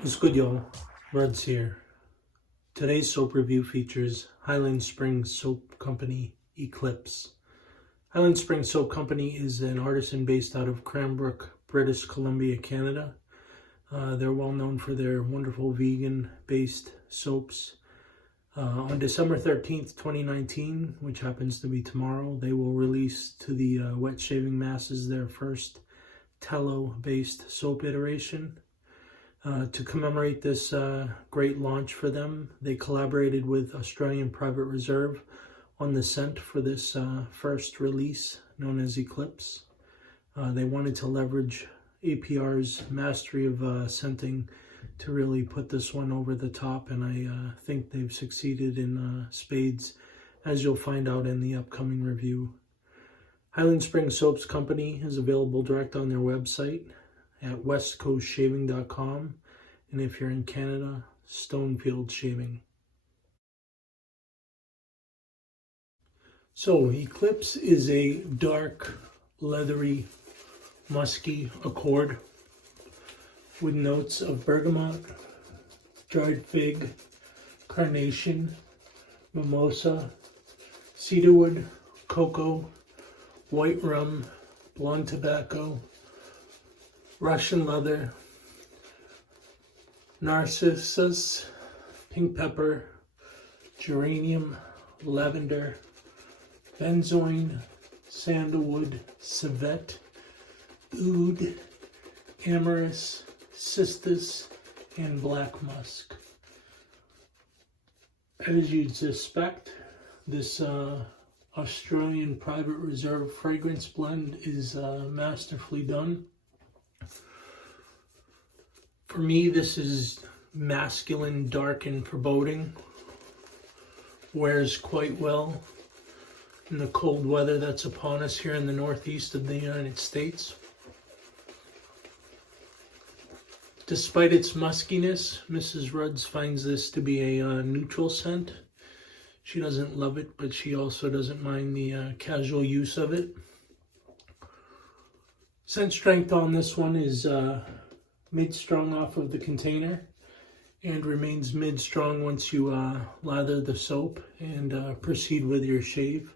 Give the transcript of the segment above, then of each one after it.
What's good, y'all? Red's here. Today's soap review features Highland Springs Soap Company Eclipse. Highland Springs Soap Company is an artisan based out of Cranbrook, British Columbia, Canada. They're well known for their wonderful vegan-based soaps. On December 13th, 2019, which happens to be tomorrow, they will release to the wet shaving masses their first tallow-based soap iteration. To commemorate this great launch for them, they collaborated with Australian Private Reserve on the scent for this first release, known as Eclipse. They wanted to leverage APR's mastery of scenting to really put this one over the top, and I think they've succeeded in spades, as you'll find out in the upcoming review. Highland Springs Soaps Company is available direct on their website at westcoastshaving.com, and if you're in Canada, Stonefield Shaving. So Eclipse is a dark, leathery, musky accord with notes of bergamot, dried fig, carnation, mimosa, cedarwood, cocoa, white rum, blonde tobacco, Russian leather, narcissus, pink pepper, geranium, lavender, benzoin, sandalwood, civet, oud, amyris, cistus, and black musk. As you'd suspect, this Australian Private Reserve fragrance blend is masterfully done. For me, this is masculine, dark, and foreboding. Wears quite well in the cold weather that's upon us here in the northeast of the United States. Despite its muskiness, Mrs. Rudds finds this to be a neutral scent. She doesn't love it, but she also doesn't mind the casual use of it. Scent strength on this one is mid-strong off of the container and remains mid-strong once you lather the soap and proceed with your shave.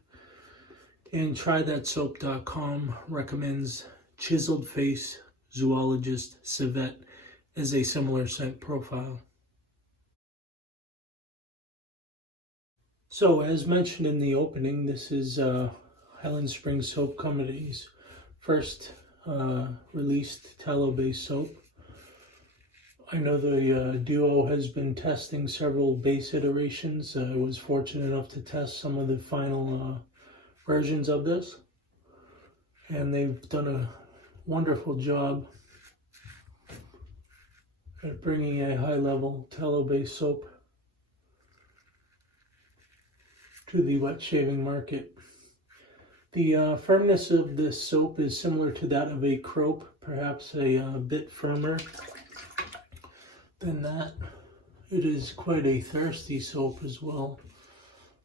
And trythatsoap.com recommends Chiseled Face Zoologist Civet as a similar scent profile. So as mentioned in the opening, this is Highland Springs Soap Company's first released tallow-based soap. I know the duo has been testing several base iterations. I was fortunate enough to test some of the final versions of this, and they've done a wonderful job at bringing a high-level tallow-based soap to the wet shaving market. The firmness of this soap is similar to that of a croap, perhaps a bit firmer than that. It is quite a thirsty soap as well.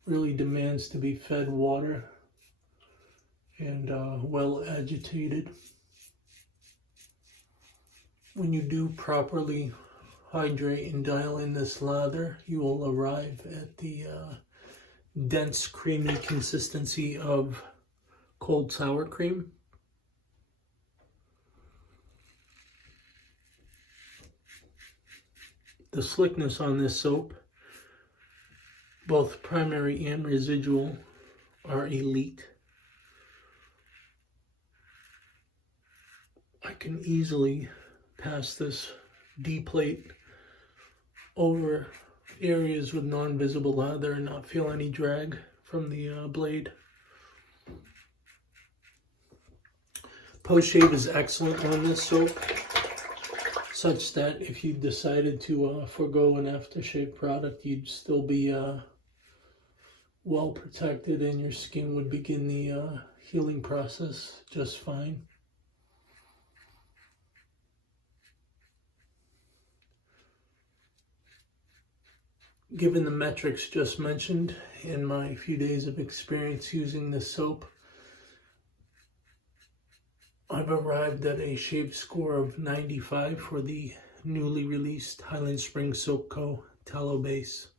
Really demands to be fed water and well agitated. When you do properly hydrate and dial in this lather, you will arrive at the dense, creamy consistency of cold sour cream. The slickness on this soap, both primary and residual, are elite. I can easily pass this D-plate over areas with non-visible lather and not feel any drag from the blade. Post-shave is excellent on this soap, such that if you decided to forego an aftershave product, you'd still be well protected and your skin would begin the healing process just fine. Given the metrics just mentioned and my few days of experience using this soap, I've arrived at a ShaveScore of 95 for the newly released Highland Springs Soap Co. Tallow base.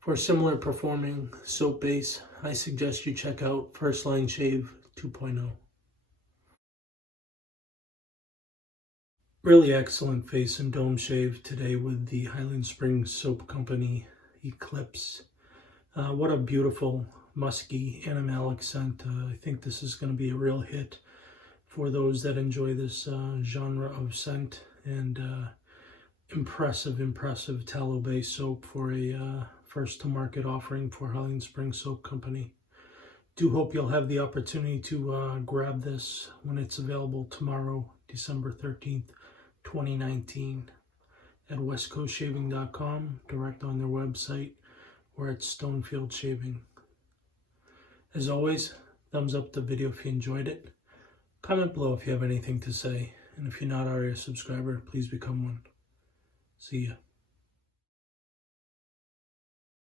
For a similar performing soap base, I suggest you check out First Line Shave 2.0. Really excellent face and dome shave today with the Highland Springs Soap Company Eclipse. What a beautiful musky animalic scent. I think this is going to be a real hit for those that enjoy this genre of scent, and impressive tallow-based soap for a first-to-market offering for Highland Springs Soap Company. Do hope you'll have the opportunity to grab this when it's available tomorrow, December 13th, 2019, at westcoastshaving.com, direct on their website, or at Stonefield Shaving. As always, thumbs up the video if you enjoyed it. Comment below if you have anything to say, and if you're not already a subscriber, please become one. See ya.